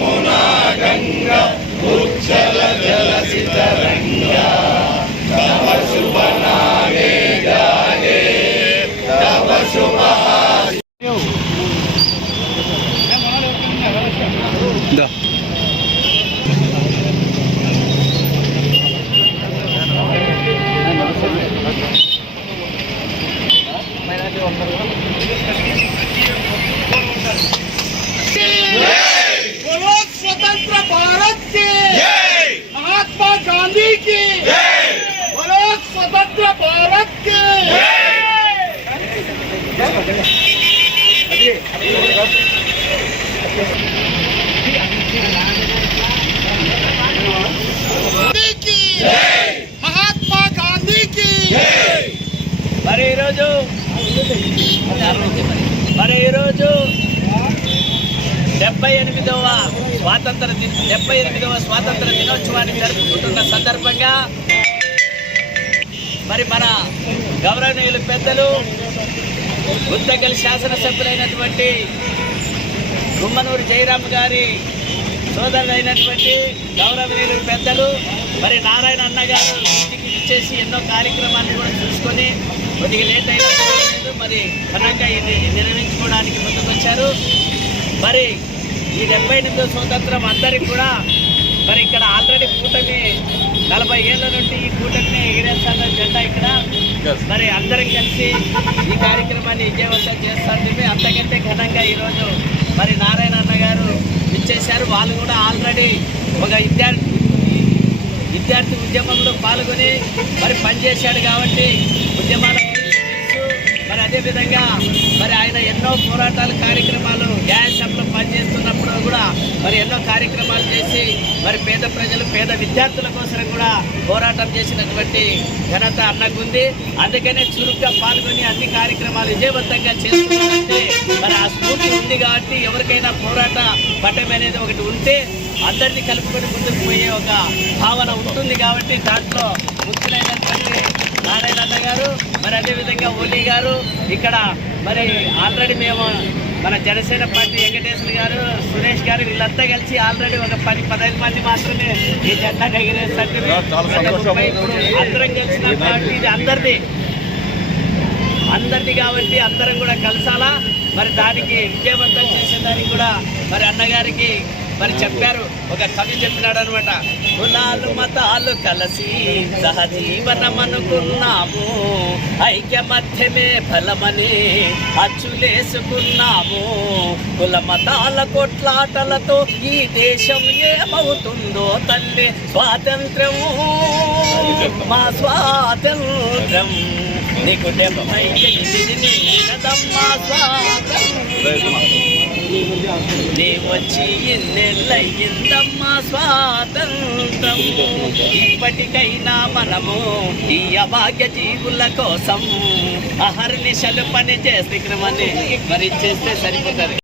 बोलो మహాత్మా గాంధీకి మరి ఈరోజు మరి ఈరోజు డెబ్బై ఎనిమిదవ స్వాతంత్ర దిన డెబ్బై ఎనిమిదవ స్వాతంత్ర దినోత్సవాన్ని జరుపుకుంటున్న సందర్భంగా మరి మన గౌరవనీయులు పెద్దలు గుంతకల్ శాసనసభ్యులైనటువంటి గుమ్మనూరు జయరామ్ గారి సోదరులైనటువంటి గౌరవనీయులు పెద్దలు మరి నారాయణ అన్న గారు ఇంటికి ఇచ్చేసి ఎన్నో కార్యక్రమాన్ని కూడా చూసుకొని కొద్దిగా లేట్ అయినా మరి ఘనంగా ఇది నిర్వహించుకోవడానికి ముందుకొచ్చారు. మరి ఈ డెబ్బై ఎనిమిదో స్వాతంత్రం అందరికీ కూడా మరి ఇక్కడ ఆల్రెడీ కూటమి నలభై ఏళ్ళ నుండి ఈ కూటమిని ఎగిరేస్తాను జెండా ఇక్కడ. మరి అందరం కలిసి ఈ కార్యక్రమాన్ని విజయవంతం చేస్తాంటే అంతకంటే ఘనంగా ఈరోజు మరి నారాయణ అన్న గారు ఇచ్చేశారు వాళ్ళు కూడా ఆల్రెడీ ఒక విద్యార్థి విద్యార్థి ఉద్యమంలో పాల్గొని మరి పనిచేశాడు కాబట్టి ఉద్యమాల మరి అదేవిధంగా మరి ఆయన ఎన్నో పోరాటాల కార్యక్రమాలు న్యాయసభలో పనిచేస్తున్నప్పుడు కూడా మరి ఎన్నో కార్యక్రమాలు చేసి మరి పేద ప్రజలు పేద విద్యార్థుల కోసం కూడా పోరాటం చేసినటువంటి ఘనత అన్నకుంది. అందుకనే చురుగ్గా పాల్గొని అన్ని కార్యక్రమాలు విజయవంతంగా చేస్తున్నారంటే మరి ఆ స్ఫూర్తి ఉంది కాబట్టి ఎవరికైనా పోరాట పట్టం అనేది ఒకటి ఉంటే అందరినీ కలుపుకొని ముందుకు పోయే ఒక భావన ఉంటుంది కాబట్టి దాంట్లో ముఖ్యులైనటువంటి నారాయణ గారు మరి అదేవిధంగా ఓలీ గారు ఇక్కడ మరి ఆల్రెడీ మేము మన జనసేన పార్టీ వెంకటేశ్వర గారు సురేష్ గారు వీళ్ళంతా కలిసి ఆల్రెడీ ఒక పది పదహైదు మంది మాత్రమే ఈ జెండా ఇప్పుడు అందరం కలిసిన పార్టీ ఇది అందరిది. అందరిది కాబట్టి అందరం కూడా కలిసాలా. మరి దానికి విజయవంతం చేసేదానికి కూడా మరి అన్నగారికి మరి చెప్పారు. ఒక కవి చెప్పినాడు అనమాట కులాలు మతాలు కలిసి సహజీవనం అనుకున్నాము ఐక్య మధ్యమే ఫలమని అచ్చులేసుకున్నాము. కుల మతాల కొట్లాటలతో ఈ దేశం ఏమవుతుందో తల్లి స్వాతంత్రము మా స్వాతంత్రం నీకు డెబ్బై ఎనిమిది స్వాతంత్రం నీ వచ్చి స్వాతంత్రం. ఇప్పటికైనా మనము ఈ అభాగ్య జీవుల కోసం అహర్నిశలు పని చేస్తే క్రమాన్ని మరి చేస్తే సరిపోతుంది.